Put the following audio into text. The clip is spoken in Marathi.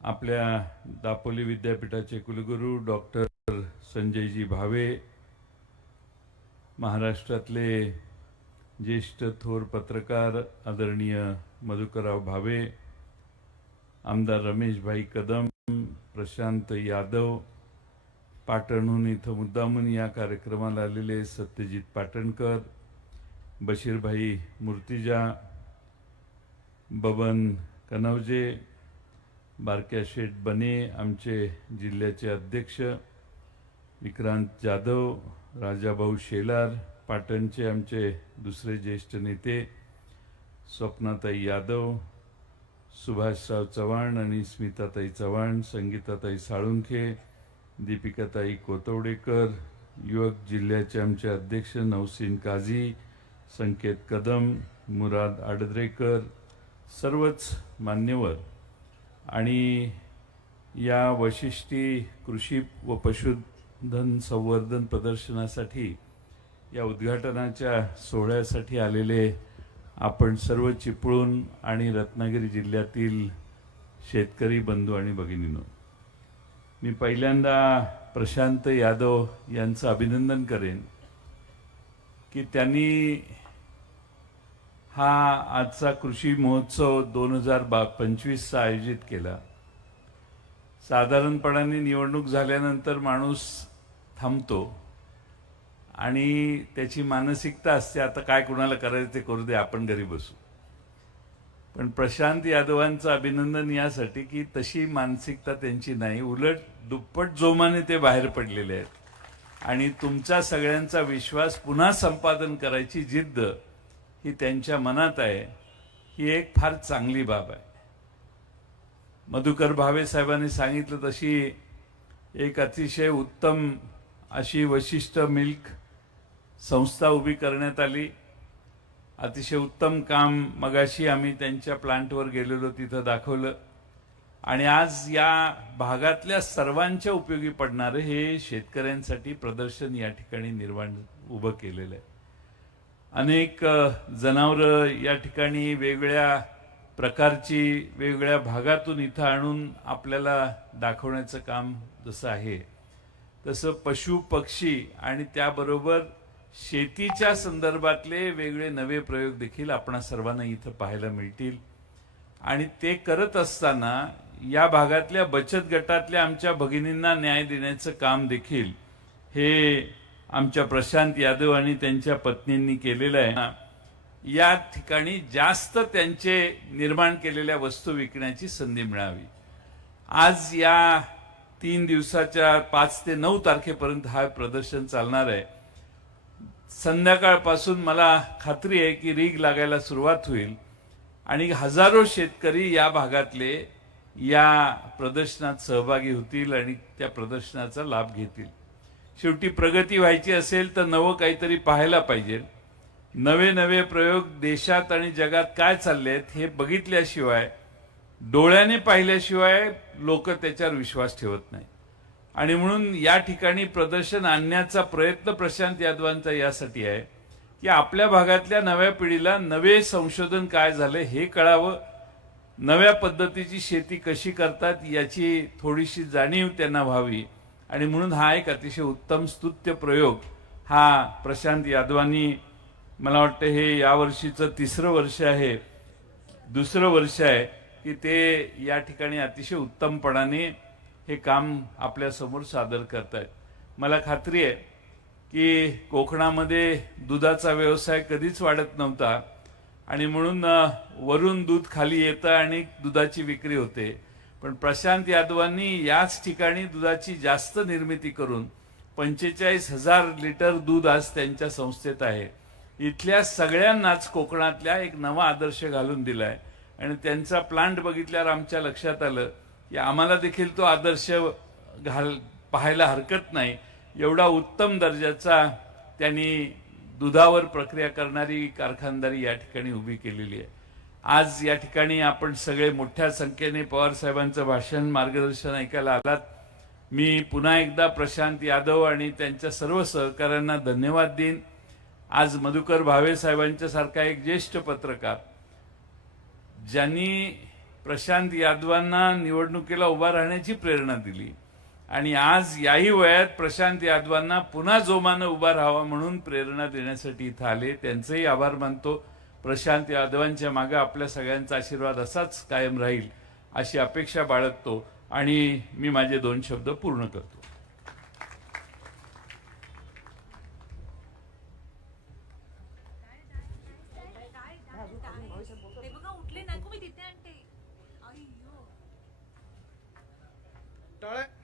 आपल्या दापोली विद्यापीठाचे कुलगुरू डॉक्टर संजयजी भावे महाराष्ट्रातले ज्येष्ठ थोर पत्रकार आदरणीय मधुकरराव भावे आमदार रमेशभाई कदम प्रशांत यादव पाटणहून इथं मुद्दामून या कार्यक्रमाला आलेले सत्यजित पाटणकर बशीरभाई मूर्तिजा बबन कनवजे बारक्या शेठ बने आमचे जिल्ह्याचे अध्यक्ष विक्रांत जाधव राजाभाऊ शेलार पाटणचे आमचे दुसरे ज्येष्ठ नेते स्वप्नाताई यादव सुभाषराव चव्हाण आणि स्मिताताई चव्हाण संगीताताई साळुंखे दीपिकाताई कोतवडेकर युवक जिल्ह्याचे आमचे अध्यक्ष नौसीन काझी संकेत कदम मुराद आडद्रेकर सर्वच मान्यवर. आणि या वशिष्ठी कृषी व पशुधन संवर्धन प्रदर्शनासाठी या उद्घाटनाच्या सोहळ्यासाठी आलेले आपण सर्व चिपळूण आणि रत्नागिरी जिल्ह्यातील शेतकरी बंधू आणि भगिनीनो मी पहिल्यांदा प्रशांत यादव यांचं अभिनंदन करेन की त्यांनी हा आजचा कृषी महोत्सव दोन हजार बा पंचवीसचा आयोजित केला. साधारणपणाने निवडणूक झाल्यानंतर माणूस थांबतो आणि त्याची मानसिकता असते आता काय कुणाला करायचं ते करू दे आपण घरी बसू. पण प्रशांत यादवांचं अभिनंदन यासाठी की तशी मानसिकता त्यांची नाही. उलट दुप्पट जोमाने ते बाहेर पडलेले आहेत. आणि तुमचा सगळ्यांचा विश्वास पुन्हा संपादन करायची जिद्द ही त्यांच्या मनात आहे ही एक फार चांगली बाब आहे. मधुकर भावे साहेबांनी सांगितलं तशी एक अतिशय उत्तम अशी वशिष्ठ मिल्क संस्था उभी करण्यात आली. अतिशय उत्तम काम मगाशी आम्ही त्यांच्या प्लांटवर गेलेलो तिथं दाखवलं. आणि आज या भागातल्या सर्वांच्या उपयोगी पडणारं हे शेतकऱ्यांसाठी प्रदर्शन या ठिकाणी निर्माण उभं केलेलं आहे. अनेक जनावरं या ठिकाणी वेगवेगळ्या प्रकारची वेगवेगळ्या भागातून इथं आणून आपल्याला दाखवण्याचं काम जसं आहे तसं पशु पक्षी आणि त्याबरोबर शेतीच्या संदर्भातले वेगळे नवे प्रयोग देखील आपणा सर्वांना इथं पाहायला मिळतील. आणि ते करत असताना या भागातल्या बचत गटातल्या आमच्या भगिनींना न्याय देण्याचं काम देखील हे आमच्या प्रशांत यादव आणि त्यांच्या पत्नींनी केलेलं आहे. या ठिकाणी जास्त त्यांचे निर्माण केलेल्या वस्तू विकण्याची संधी मिळावी. आज या तीन दिवसाच्या पाच ते नऊ तारखेपर्यंत हा प्रदर्शन चालणार आहे. संध्याकाळपासून मला खात्री आहे की रीग लागायला सुरुवात होईल. आणि हजारो शेतकरी या भागातले या प्रदर्शनात सहभागी होतील आणि त्या प्रदर्शनाचा लाभ घेतील. शेवटी प्रगती व्हायची असेल तर नवं काहीतरी पाहायला पाहिजे. नवे नवे प्रयोग देशात आणि जगात काय चालले आहेत हे बघितल्याशिवाय डोळ्याने पाहिल्याशिवाय लोक त्याच्यावर विश्वास ठेवत नाही आणि म्हणून या ठिकाणी प्रदर्शन आणण्याचा प्रयत्न प्रशांत यादवांचा यासाठी आहे की आपल्या भागातल्या नव्या पिढीला नवे संशोधन काय झालं हे कळावं. नव्या पद्धतीची शेती कशी करतात याची थोडीशी जाणीव त्यांना व्हावी. आणि म्हणून हा एक अतिशय उत्तम स्तुत्य प्रयोग हा प्रशांत यादवांनी मला वाटतं हे यावर्षीचं तिसरं वर्ष आहे. दुसरं वर्ष आहे की ते या ठिकाणी अतिशय उत्तमपणाने हे काम आपल्यासमोर सादर करत आहेत मला खात्री आहे की कोकणामध्ये दुधाचा व्यवसाय कधीच वाढत नव्हता आणि म्हणून वरून दूध खाली येतं आणि दुधाची विक्री होते. पण प्रशांत यादवांनी याच ठिकाणी दुधाची जास्त निर्मिती करून पंचेचाळीस हजार लिटर दूध आज त्यांच्या संस्थेत आहे. इथल्या सगळ्यांनाच कोकणातल्या एक नवा आदर्श घालून दिलाय. आणि त्यांचा प्लांट बघितल्यावर आमच्या लक्षात आलं की आम्हाला देखील तो आदर्श घाल पाहायला हरकत नाही. एवढा उत्तम दर्जाचा त्यांनी दुधावर प्रक्रिया करणारी कारखानदारी या ठिकाणी उभी केलेली आहे. आज या ठिकाणी आपण सगळे मोठ्या संख्येने पवारसाहेबांचं भाषण मार्गदर्शन ऐकायला आलात. मी पुन्हा एकदा प्रशांत यादव आणि त्यांच्या सर्व सहकाऱ्यांना धन्यवाद देईन. आज मधुकर भावे साहेबांच्या सारखा एक ज्येष्ठ पत्रकार ज्यांनी प्रशांत यादवांना निवडणुकीला उभा राहण्याची प्रेरणा दिली. आणि आज याही वयात प्रशांत यादवांना पुन्हा जोमानं उभा राहावा म्हणून प्रेरणा देण्यासाठी इथं आले. त्यांचेही आभार मानतो. प्रशांत यादवांच्या मागे आपल्या सगळ्यांचा आशीर्वाद असाच कायम राहील अशी अपेक्षा बाळगतो आणि मी माझे दोन शब्द पूर्ण करतो. टाळे.